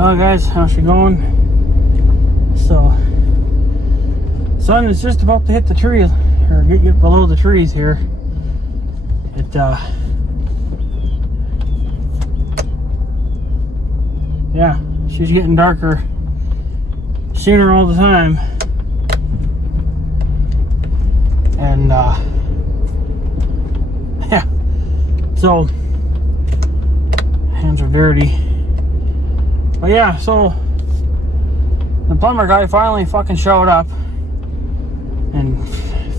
Hello guys, how's she going? So, sun is just about to hit the tree, or get below the trees here. Yeah, she's getting darker sooner all the time. And, yeah, so, hands are dirty. But yeah, so the plumber guy finally fucking showed up and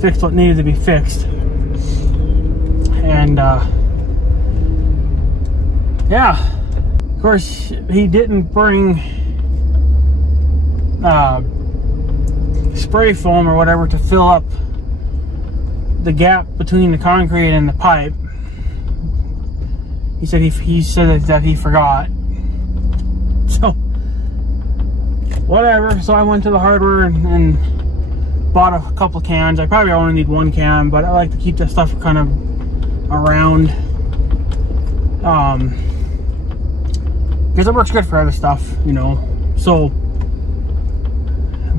fixed what needed to be fixed. And yeah, of course he didn't bring spray foam or whatever to fill up the gap between the concrete and the pipe. He said that he forgot. So, whatever. So I went to the hardware and bought a couple cans. I probably only need one can, but I like to keep that stuff kind of around. Because it works good for other stuff, you know. So,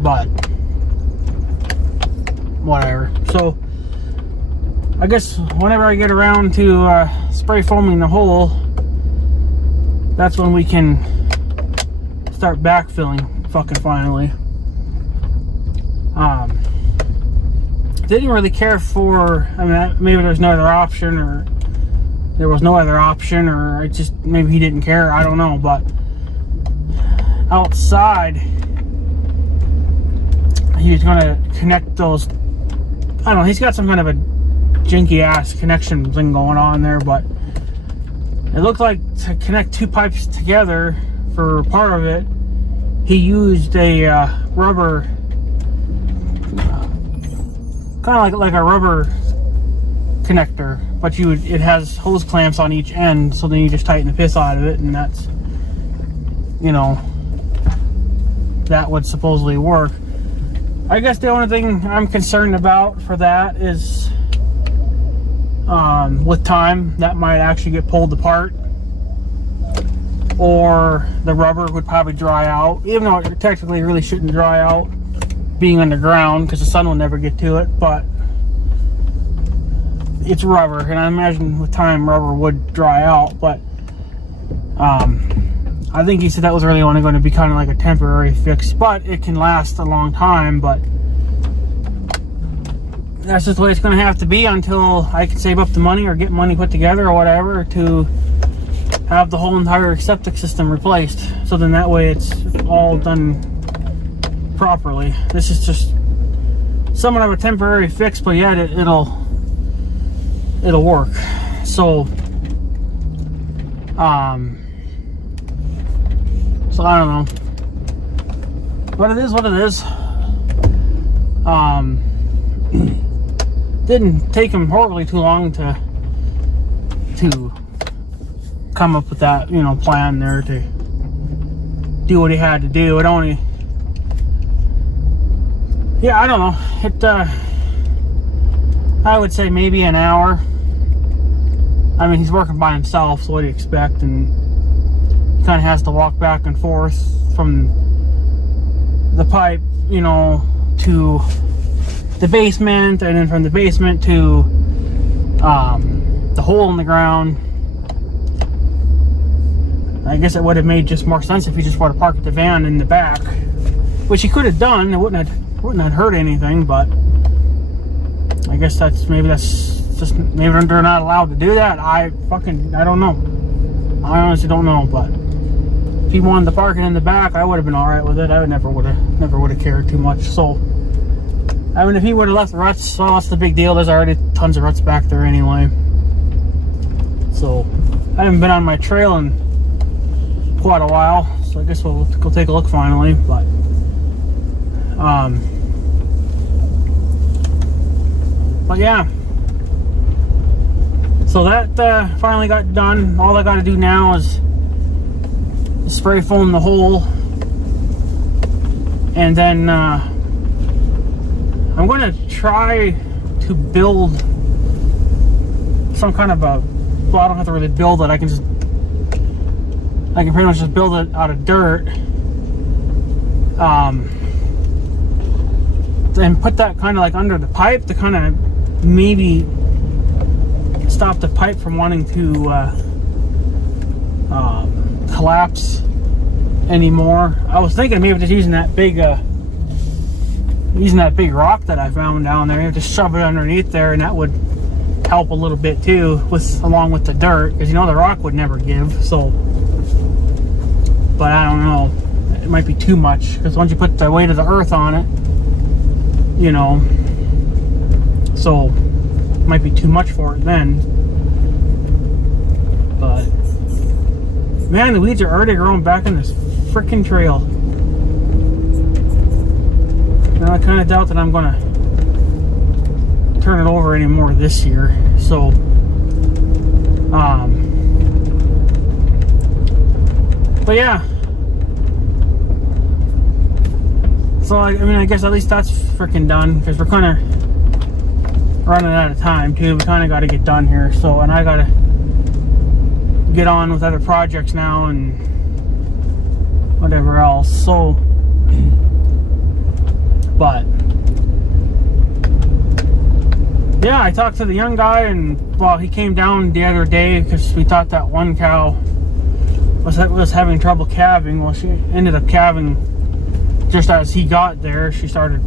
but, whatever. So, I guess whenever I get around to spray foaming the hole, that's when we can start backfilling fucking finally. Didn't really care for, I mean, maybe there's no other option, or there was no other option, or it just, maybe he didn't care, I don't know. But outside, he's gonna connect those, I don't know, he's got some kind of a janky ass connection thing going on there, but it looked like to connect two pipes together for part of it, he used a rubber, kind of like a rubber connector, but it has hose clamps on each end, so then you just tighten the piss out of it, and that's, you know, that would supposedly work. I guess the only thing I'm concerned about for that is with time that might actually get pulled apart, or the rubber would probably dry out, even though it technically really shouldn't dry out being underground because the sun will never get to it. But it's rubber, and I imagine with time rubber would dry out. But I think he said that was really only going to be kind of like a temporary fix, but it can last a long time. But that's just the way it's going to have to be until I can save up the money or get money put together or whatever to have the whole entire septic system replaced. So then that way it's all done properly. This is just somewhat of a temporary fix, but yet it'll work. So so I don't know, but it is what it is. Didn't take him horribly too long to come up with that, you know, plan there to do what he had to do. It only, yeah, I don't know, I would say maybe an hour. I mean, he's working by himself, so what do you expect? And he kind of has to walk back and forth from the pipe, you know, to the basement, and then from the basement to the hole in the ground. I guess it would have made just more sense if he just would have parked the van in the back, which he could have done. It wouldn't have hurt anything, but I guess maybe they're not allowed to do that. I don't know. I honestly don't know. But if he wanted to park it in the back, I would have been all right with it. I never would have cared too much. So I mean, if he would have left the ruts, well, that's the big deal. There's already tons of ruts back there anyway. So I haven't been on my trail in quite a while, so I guess we'll go take a look finally. But yeah, so that finally got done. All I got to do now is spray foam the hole, and then I'm going to try to build some kind of a, well, I don't have to really build it. I can just I can pretty much just build it out of dirt. And put that kind of like under the pipe to kind of maybe stop the pipe from wanting to collapse anymore. I was thinking maybe just using that big rock that I found down there, just shove it underneath there, and that would help a little bit too, along with the dirt, because you know the rock would never give. So, but I don't know, it might be too much, because once you put the weight of the earth on it, you know, so it might be too much for it then. But man, the weeds are already growing back in this freaking trail. And I kind of doubt that I'm gonna turn it over anymore this year. So but yeah, so I mean, I guess at least that's freaking done, because we're kind of running out of time too. We kind of got to get done here. So, and I got to get on with other projects now and whatever else. So, but yeah, I talked to the young guy, and well, he came down the other day because we thought that one cow was having trouble calving. Well, she ended up calving just as he got there. She started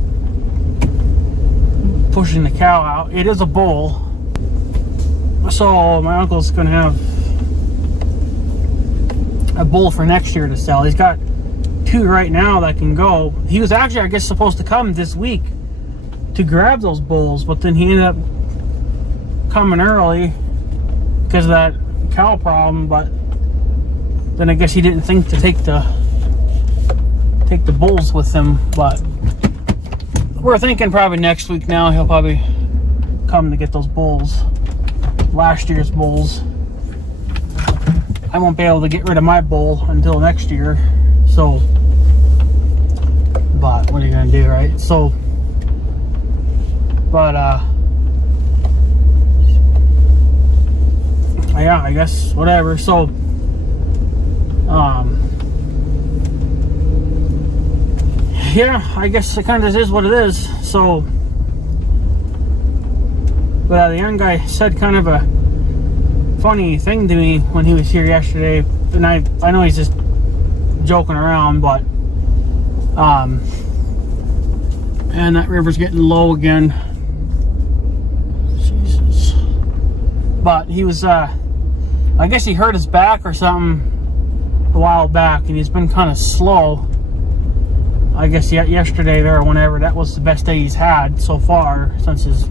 pushing the cow out. It is a bull, so my uncle's gonna have a bull for next year to sell. He's got 2 right now that can go. He was actually, I guess, supposed to come this week to grab those bulls, but then he ended up coming early because of that cow problem. But then I guess he didn't think to take the bulls with him. But we're thinking probably next week now he'll probably come to get those bulls, last year's bulls. I won't be able to get rid of my bull until next year, so, but what are you gonna do, right? So, but yeah, I guess whatever. So yeah, I guess it kind of is what it is. So, but the young guy said kind of a funny thing to me when he was here yesterday, and I know he's just joking around, but and that river's getting low again. Jesus. But he was I guess he hurt his back or something a while back, and he's been kind of slow. I guess yesterday there or whenever, that was the best day he's had so far since his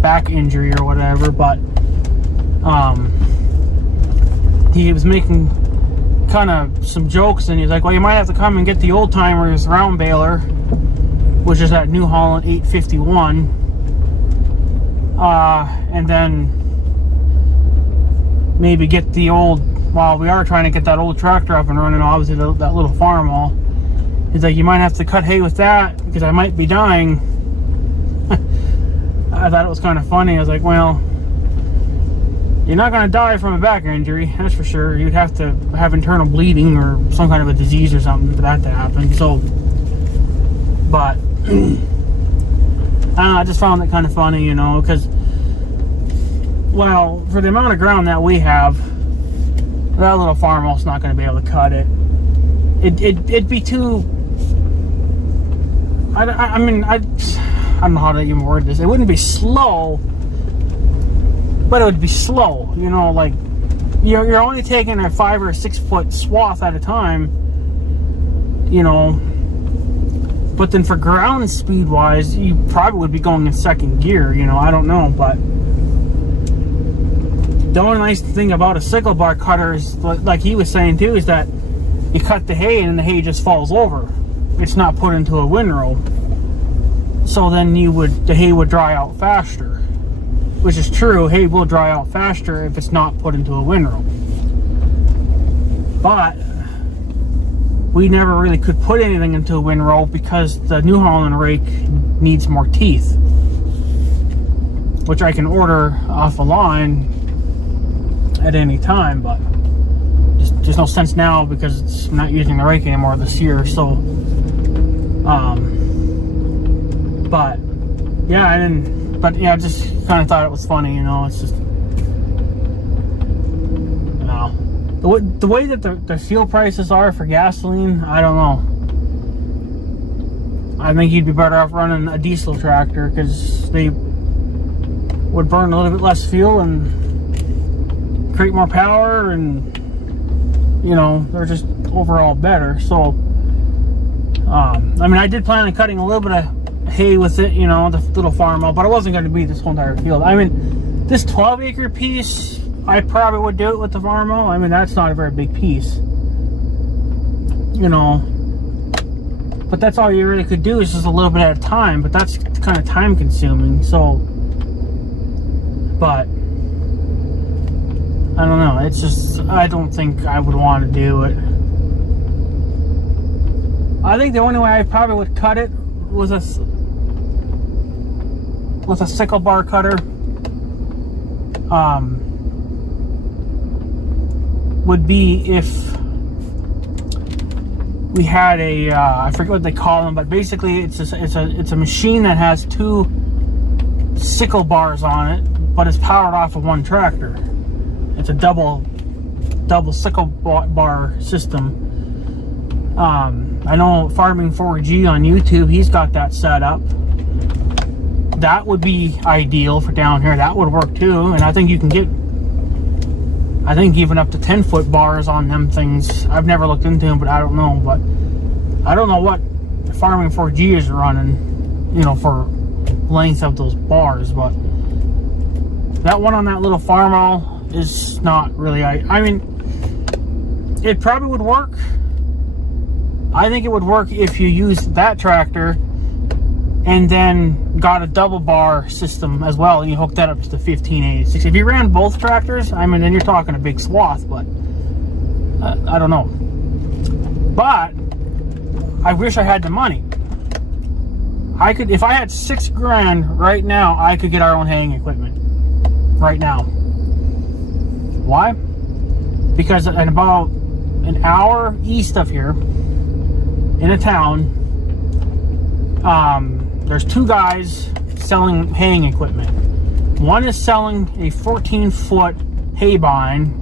back injury or whatever. But he was making kind of some jokes, and he's like, well, you might have to come and get the old timers round baler, which is at New Holland 851, and then maybe get the old, well, we are trying to get that old tractor up and running, obviously that little farm hall. He's like, you might have to cut hay with that because I might be dying. I thought it was kind of funny. I was like, well, you're not going to die from a back injury, that's for sure. You'd have to have internal bleeding or some kind of a disease or something for that to happen. So, but I don't know, I just found it kind of funny, you know, because, well, for the amount of ground that we have, that little farmhouse not going to be able to cut it. It'd be too. I mean, I don't know how to even word this. It wouldn't be slow, but it would be slow. You know, like you're only taking a 5 or 6 foot swath at a time. You know, but then for ground speed wise, you probably would be going in second gear. You know, I don't know, but the only nice thing about a sickle bar cutter is, like he was saying too, is that you cut the hay and the hay just falls over. It's not put into a windrow. So then the hay would dry out faster. Which is true, hay will dry out faster if it's not put into a windrow. But we never really could put anything into a windrow because the New Holland rake needs more teeth, which I can order off a line at any time, but there's no sense now because I'm not using the rake anymore this year. So, but yeah, I didn't. But yeah, I just kind of thought it was funny, you know. It's just, you know, the way that the fuel prices are for gasoline, I don't know. I think you'd be better off running a diesel tractor because they would burn a little bit less fuel and create more power, and you know, they're just overall better. So I mean, I did plan on cutting a little bit of hay with it, you know, the little farm out, but it wasn't going to be this whole entire field. I mean, this 12-acre piece, I probably would do it with the farm out. I mean, that's not a very big piece, you know, but that's all you really could do is just a little bit at a time, but that's kind of time consuming. So, but I don't know, it's just, I don't think I would want to do it. I think the only way I probably would cut it was with a sickle bar cutter. Would be if we had a I forget what they call them, but basically it's a machine that has 2 sickle bars on it, but it's powered off of one tractor. It's a double sickle bar system. I know Farming 4G on YouTube, he's got that set up. That would be ideal for down here. That would work too, and I think you can get, I think even up to 10-foot bars on them things. I've never looked into them, but I don't know. But I don't know what Farming 4G is running, you know, for length of those bars. But that one on that little farm all is not really, I mean, it probably would work. I think it would work if you used that tractor and then got a double bar system as well, and you hook that up to the 1586. If you ran both tractors, I mean, then you're talking a big swath, but I don't know. But I wish I had the money. I could, if I had $6 grand right now, I could get our own haying equipment right now. Why? Because in about an hour east of here, in a town, there's 2 guys selling haying equipment. One is selling a 14-foot hay bine.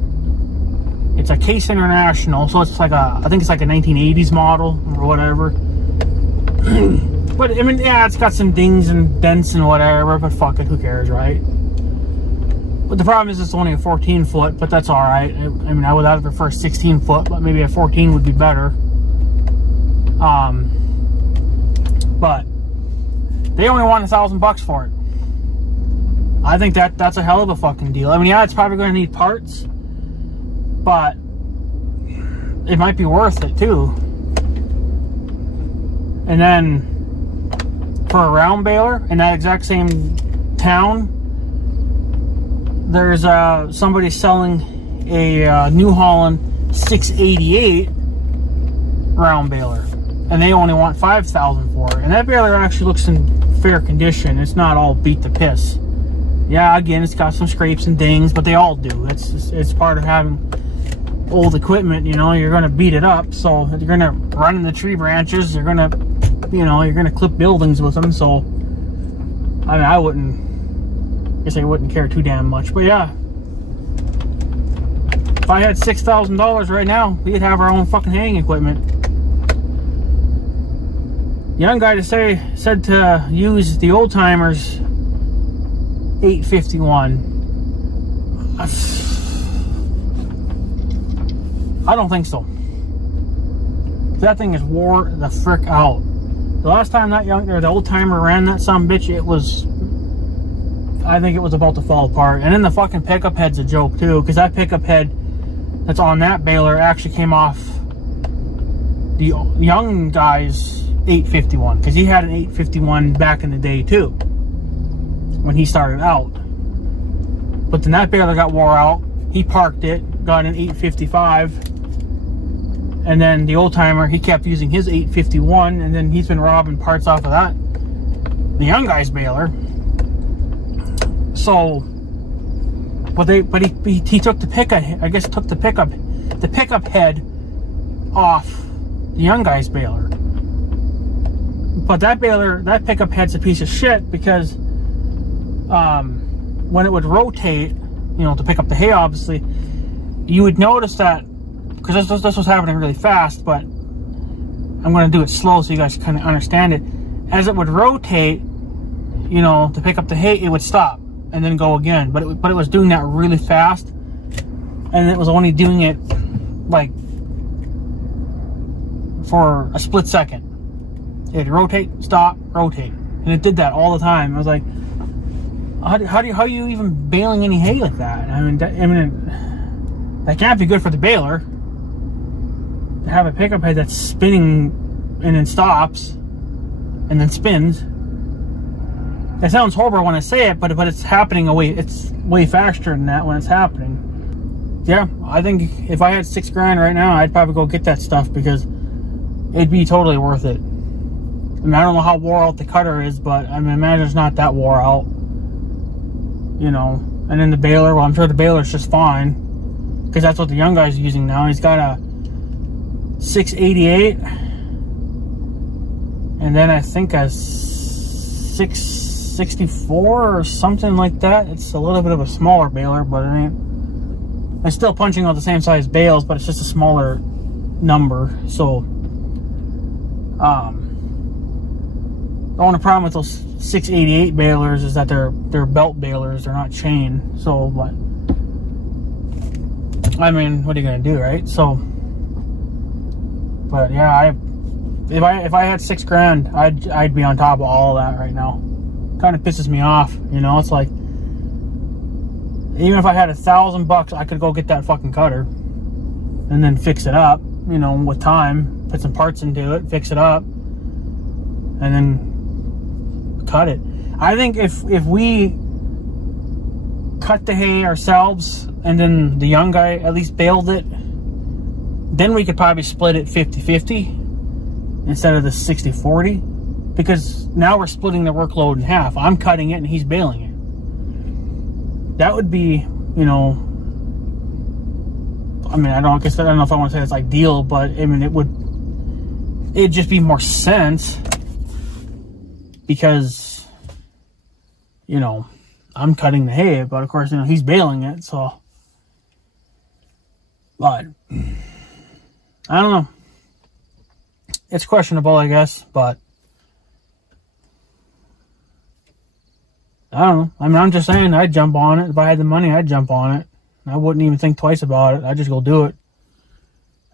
It's a Case International, so it's like a, I think it's like a 1980s model or whatever. But I mean, yeah, it's got some dings and dents and whatever, but fuck it, who cares, right? But the problem is it's only a 14-foot, but that's all right. I mean, I would have preferred 16-foot, but maybe a 14 would be better. But they only want $1,000 for it. I think that's a hell of a fucking deal. I mean, yeah, it's probably going to need parts, but it might be worth it too. And then for a round baler in that exact same town, there's somebody selling a New Holland 688 round baler, and they only want $5,000 for it. And that baler actually looks in fair condition. It's not all beat to piss. Yeah, again, it's got some scrapes and dings, but they all do. It's part of having old equipment, you know. You're going to beat it up, so you're going to run in the tree branches. You're going to, you know, you're going to clip buildings with them. So, I mean, I guess I wouldn't care too damn much. But yeah, if I had $6,000 right now, we'd have our own fucking haying equipment. Young guy said to use the old timers 851. I don't think so. That thing is wore the frick out. The last time the old timer ran that sumbitch, it was, I think it was about to fall apart. And then the fucking pickup head's a joke too, because that pickup head that's on that baler actually came off the young guy's 851, because he had an 851 back in the day too, when he started out. But then that baler got wore out. He parked it, got an 855, and then the old timer, he kept using his 851, and then he's been robbing parts off of that, the young guy's baler. So, but he took the pickup, I guess took the pickup the pickup head off the young guy's baler. But that pickup head's a piece of shit, because when it would rotate, you know, to pick up the hay, obviously, you would notice that, because this was happening really fast, but I'm going to do it slow so you guys kind of understand it. As it would rotate, you know, to pick up the hay, it would stop and then go again. But it was doing that really fast, and it was only doing it like for a split second. It'd rotate, stop, rotate, and it did that all the time. I was like, how are you even baling any hay like that? I mean, that can't be good for the baler. To have a pickup head that's spinning and then stops and then spins. It sounds horrible when I say it, but it's happening it's way faster than that when it's happening. Yeah, I think if I had $6 grand right now, I'd probably go get that stuff, because it'd be totally worth it. I mean, I don't know how wore out the cutter is, but I mean, imagine it's not that wore out. You know, and then the baler, well, I'm sure the baler's just fine, because that's what the young guy's using now. He's got a 688, and then I think a 664 or something like that. It's a little bit of a smaller baler, but it ain't. It's still punching out the same size bales, but it's just a smaller number. So, the only problem with those 688 balers is that they're belt balers, they're not chain. So, but I mean, what are you gonna do, right? So, but yeah, if I had $6 grand, I'd be on top of all of that right now. Kind of pisses me off, you know. It's like, even if I had $1,000, I could go get that fucking cutter and then fix it up, you know, with time, put some parts into it, fix it up, and then cut it. I think if we cut the hay ourselves and then the young guy at least baled it, then we could probably split it 50-50 instead of the 60-40, because now we're splitting the workload in half. I'm cutting it and he's baling it. That would be, you know, I mean, I don't know if I want to say it's ideal, but I mean, it'd just be more sense, because, you know, I'm cutting the hay, but of course, you know, he's baling it, so. But I don't know. It's questionable, I guess, but I don't know. I mean, I'm just saying, I'd jump on it. If I had the money, I'd jump on it. I wouldn't even think twice about it. I'd just go do it.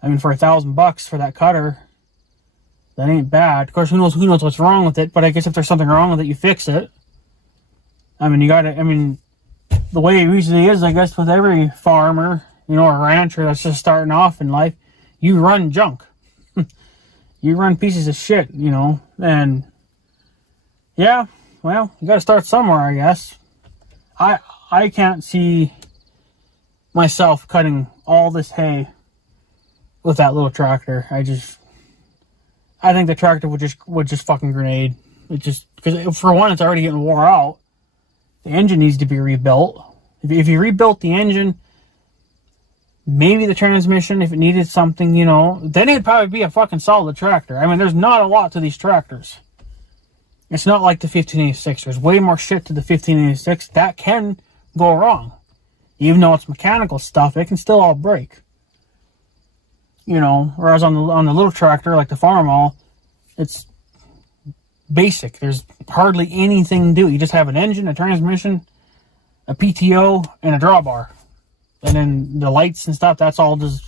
I mean, for $1,000 for that cutter, that ain't bad. Of course, who knows what's wrong with it, but I guess if there's something wrong with it, you fix it. I mean, the way it usually is, I guess, with every farmer, you know, or rancher that's just starting off in life, you run junk. You run pieces of shit, you know, and yeah, well, you got to start somewhere, I guess. I can't see myself cutting all this hay with that little tractor. I think the tractor would just fucking grenade. It just, because for one, it's already getting wore out. The engine needs to be rebuilt. If you rebuilt the engine, maybe the transmission, if it needed something, you know, then it'd probably be a fucking solid tractor. I mean, there's not a lot to these tractors. It's not like the 1586. There's way more shit to the 1586 that can go wrong. Even though it's mechanical stuff, it can still all break. You know, whereas on the little tractor, like the Farmall, it's basic. There's hardly anything to do. You just have an engine, a transmission, a PTO, and a drawbar. And then the lights and stuff, that's all just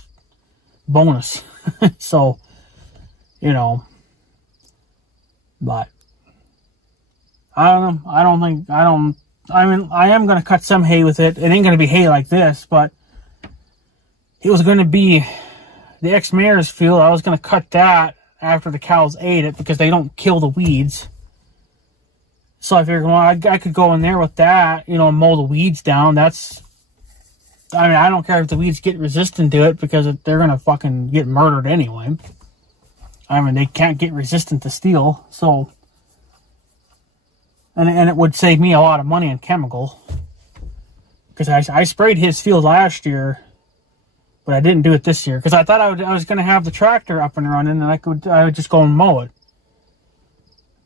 bonus. So, you know, but I don't know. I mean, I am going to cut some hay with it. It ain't going to be hay like this, but it was going to be the ex-mayor's field. I was going to cut that after the cows ate it, because they don't kill the weeds. So I figured, well, I could go in there with that, you know, and mow the weeds down. I mean, I don't care if the weeds get resistant to it, because they're going to fucking get murdered anyway. I mean, they can't get resistant to steel, so. And it would save me a lot of money in chemical. Because I sprayed his field last year But I didn't do it this year because I thought I was going to have the tractor up and running, and I would just go and mow it.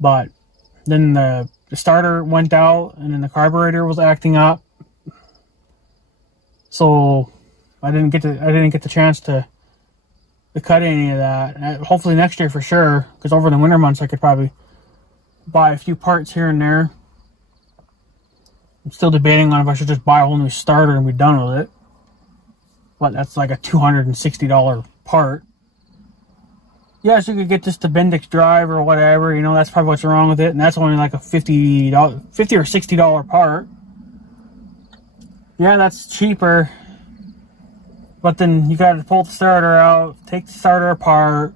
But then the starter went out, and then the carburetor was acting up, so I didn't get the chance to cut any of that. Hopefully next year for sure, because over the winter months I could probably buy a few parts here and there. I'm still debating on if I should just buy a whole new starter and be done with it. But that's like a $260 part. Yes, you could get this to Bendix Drive or whatever, you know, that's probably what's wrong with it, and that's only like a $50 or $60 part. Yeah, that's cheaper. But then you gotta pull the starter out, take the starter apart,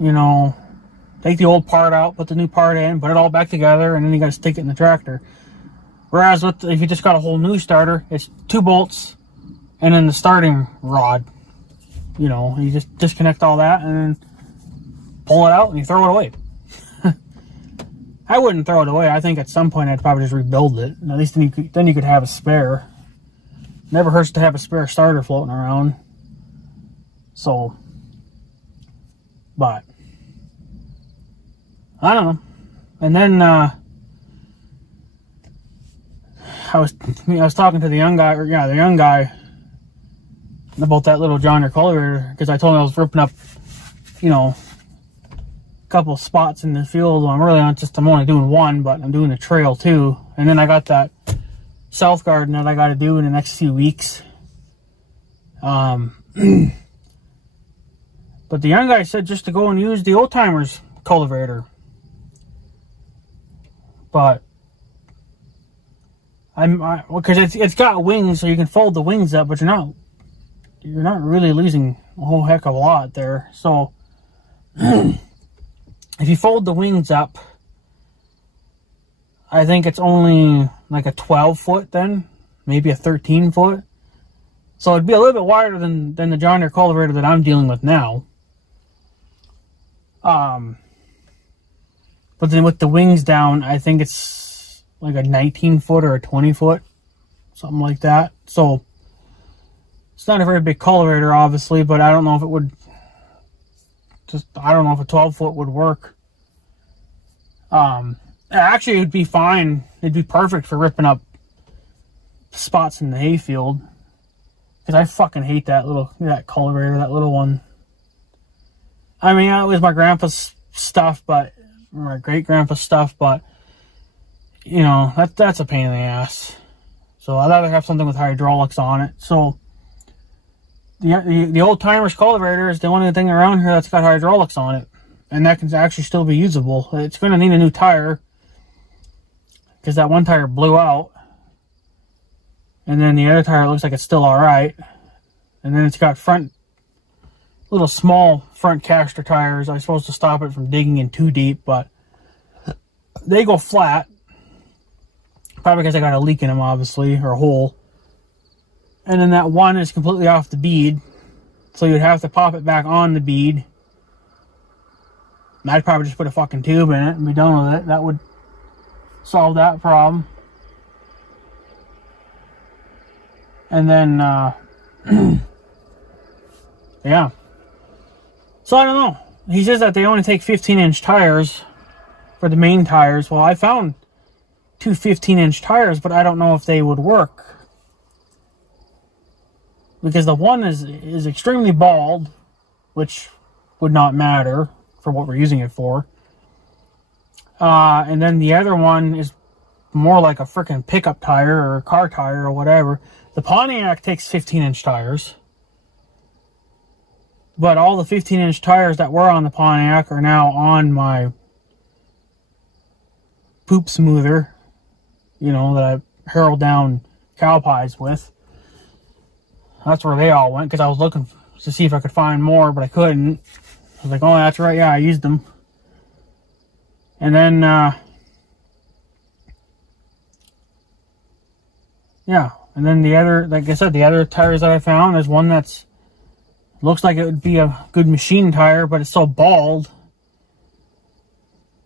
you know, take the old part out, put the new part in, put it all back together, and then you gotta stick it in the tractor. Whereas if you just got a whole new starter, it's 2 bolts and then the starting rod. You know, you just disconnect all that and then pull it out and you throw it away. I wouldn't throw it away. I think at some point I'd probably just rebuild it. At least then you could have a spare. Never hurts to have a spare starter floating around. So, but I don't know. And then I was talking to the young guy, about that little John Deere cultivator, because I told him I was ripping up, you know, a couple of spots in the field. I'm only doing one, but I'm doing the trail too. And then I got that south garden that I got to do in the next few weeks. But the young guy said just to go and use the old timers cultivator. But because it's got wings, so you can fold the wings up, but you're not really losing a whole heck of a lot there. So if you fold the wings up, I think it's only like a 12 foot then, maybe a 13 foot. So it'd be a little bit wider than the John Deere cultivator that I'm dealing with now. But then with the wings down, I think it's like a 19 foot or a 20 foot, something like that. So it's not a very big cultivator, obviously, but I don't know if it would I don't know if a 12 foot would work. Actually, it'd be fine. It'd be perfect for ripping up spots in the hayfield. Because I fucking hate that cultivator, that little one. I mean, it was my grandpa's stuff, but my great-grandpa's stuff, but you know, that's a pain in the ass. So I'd rather have something with hydraulics on it. So the old timers cultivator is the only thing around here that's got hydraulics on it, and that can actually still be usable. It's going to need a new tire because that one tire blew out, and then the other tire looks like it's still all right. And then it's got little small front caster tires. I was supposed to stop it from digging in too deep, but they go flat. Probably because I got a leak in them, obviously, or a hole. And then that one is completely off the bead, so you'd have to pop it back on the bead. I'd probably just put a fucking tube in it and be done with it. That would solve that problem. And then, yeah. So I don't know. He says that they only take 15-inch tires for the main tires. Well, I found two 15-inch tires, but I don't know if they would work. Because the one is extremely bald, which would not matter for what we're using it for. And then the other one is more like a freaking pickup tire or a car tire or whatever. The Pontiac takes 15-inch tires. But all the 15-inch tires that were on the Pontiac are now on my poop smoother, you know, that I harrow down cow pies with. That's where they all went, because I was looking to see if I could find more, but I couldn't. I was like, oh, that's right, yeah, I used them. And then, yeah, and then the other, like I said, the other tires that I found, there's one that's, looks like it would be a good machine tire, but it's so bald.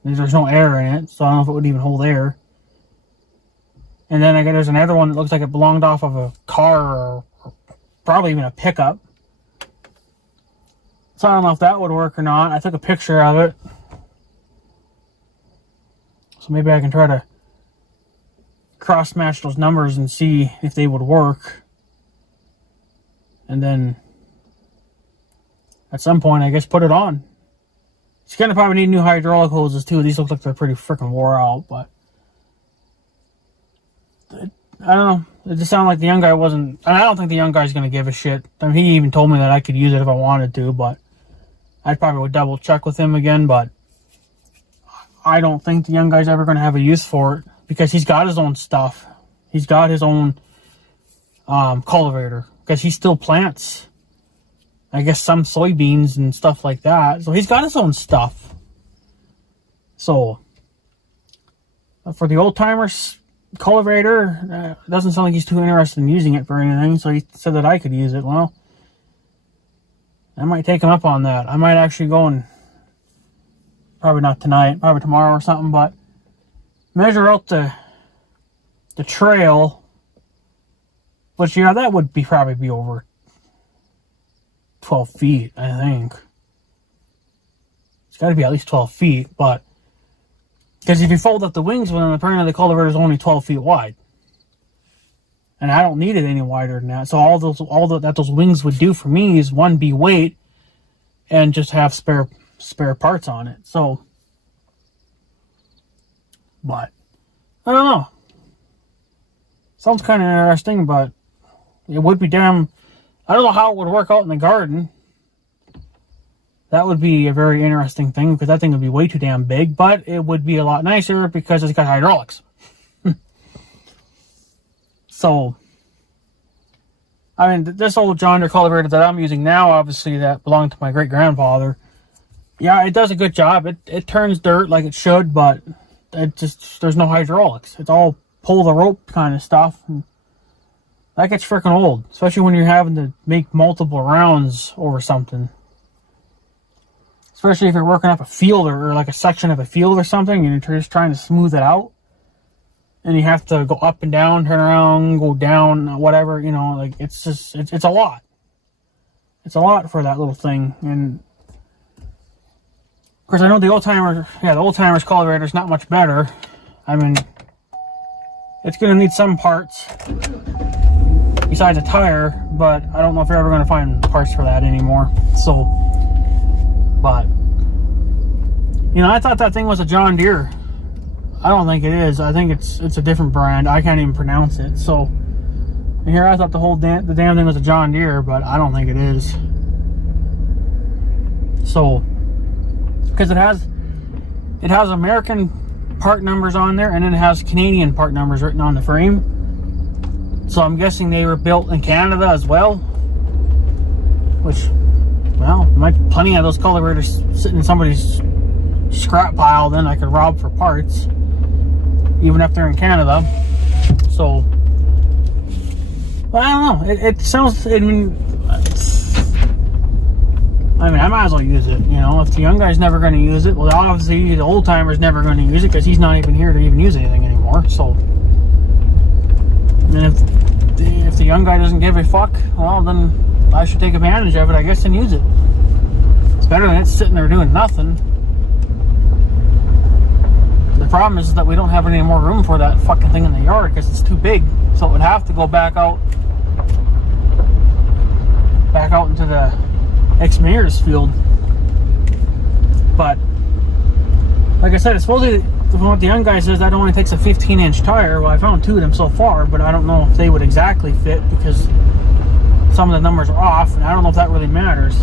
There's no air in it, so I don't know if it would even hold air. And then there's another one that looks like it belonged off of a car or probably even a pickup. So I don't know if that would work or not. I took a picture of it. So maybe I can try to cross-match those numbers and see if they would work. And then at some point, I guess, put it on. It's going to probably need new hydraulic hoses too. These look like they're pretty freaking wore out, but I don't know. It just sounded like the young guy wasn't... I don't think the young guy's going to give a shit. I mean, he even told me that I could use it if I wanted to, but I probably would double check with him again, but I don't think the young guy's ever going to have a use for it because he's got his own stuff. He's got his own cultivator because he still plants, I guess, some soybeans and stuff like that. So he's got his own stuff. So for the old-timers cultivator, doesn't sound like he's too interested in using it for anything, so he said that I could use it. Well, I might take him up on that. I might actually go and, probably not tonight, probably tomorrow or something, but measure out the trail, which, yeah, that would probably be over 12 feet, I think. It's got to be at least 12 feet, but because if you fold up the wings, well, then apparently the cultivator is only 12 feet wide. And I don't need it any wider than that. So all that those wings would do for me is, one, be weight and just have spare parts on it. So, but I don't know. Sounds kind of interesting, but it would be damn... I don't know how it would work out in the garden. That would be a very interesting thing, because that thing would be way too damn big, but it would be a lot nicer because it's got hydraulics. So, I mean, this old John Deere cultivator that I'm using now, obviously, that belonged to my great-grandfather, yeah, it does a good job. It turns dirt like it should, but there's no hydraulics. It's all pull the rope kind of stuff. And that gets freaking old, especially when you're having to make multiple rounds over something. Especially if you're working up a field or like a section of a field or something and you're just trying to smooth it out. And you have to go up and down, turn around, go down, whatever, you know, like it's just, it's a lot. It's a lot for that little thing. And of course I know the old-timers cultivator is not much better. I mean, it's going to need some parts besides a tire, but I don't know if you're ever going to find parts for that anymore. So, but, you know, I thought that thing was a John Deere. I don't think it is. I think it's a different brand. I can't even pronounce it. So, and here I thought the damn thing was a John Deere, but I don't think it is. So, because it has American part numbers on there, and then it has Canadian part numbers written on the frame. So I'm guessing they were built in Canada as well. Which, well, plenty of those cultivators sitting in somebody's scrap pile then I could rob for parts, even if they're in Canada. So, well, I don't know. It sounds, I mean, I might as well use it, you know. If the young guy's never going to use it, well, obviously the old timer's never going to use it because he's not even here to even use anything anymore. So, and if the young guy doesn't give a fuck, well, then I should take advantage of it, I guess, and use it. It's better than it's sitting there doing nothing. The problem is that we don't have any more room for that fucking thing in the yard because it's too big. So it would have to go back out into the ex-mayor's field. But like I said, it's supposedly, from what the young guy says, that only takes a 15-inch tire. Well, I found two of them so far, but I don't know if they would exactly fit because some of the numbers are off, and I don't know if that really matters.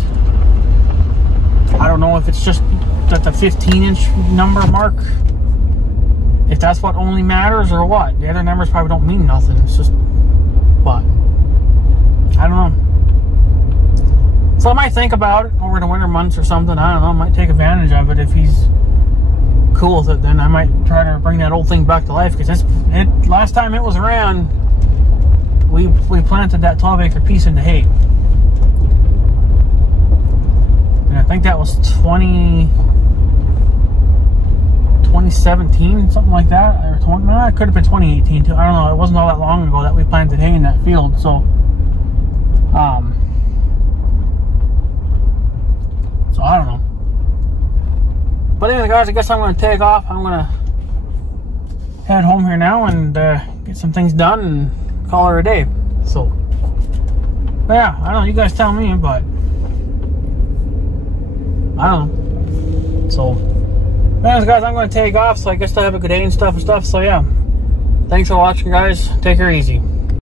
I don't know if it's just that the 15-inch number mark, if that's what only matters or what. The other numbers probably don't mean nothing. It's just, but I don't know. So I might think about it over the winter months or something. I don't know. I might take advantage of it if he's cool with it. Then I might try to bring that old thing back to life because last time it was around, we planted that 12-acre piece into hay. And I think that was 2017, something like that. Or it could have been 2018 too. I don't know. It wasn't all that long ago that we planted hay in that field. So, But anyway, guys, I guess I'm going to take off. I'm going to head home here now and get some things done and call her a day. So, but yeah, I don't know. You guys tell me, but I don't know. So, anyways, guys, I'm going to take off. So I guess I have a good day and stuff. So yeah, thanks for watching, guys. Take her easy.